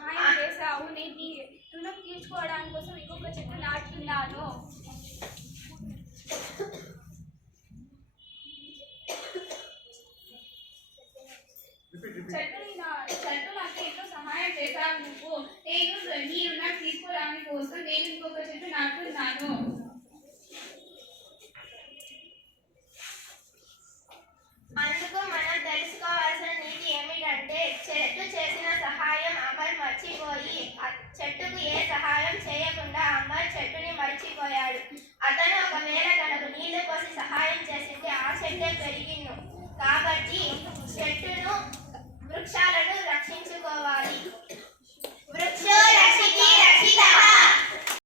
సహాయం చేశావు. నేను నీ రుణం తీర్చుకోవడానికి కోసం ఇంకొక చెట్టు నాటుతున్నాను. చెట్టు నాకు ఎంతో సహాయం చేశావు నువ్వు. నేను నీ రుణం తీసుకోవడానికి కోసం నేను ఇంకొక చెట్టు నాటుతున్నాను. అందుకు మనం తెలుసుకోవాల్సిన నీతి ఏమిటంటే, చెట్టు చేసిన సహాయం అమర్ మర్చిపోయి చెట్టుకు ఏ సహాయం చేయకుండా అమర్ చెట్టుని మర్చిపోయాడు. అతను ఒకవేళ తనకు నీళ్లు పోసి సహాయం చేసింటే ఆ చెట్టే పెరిగి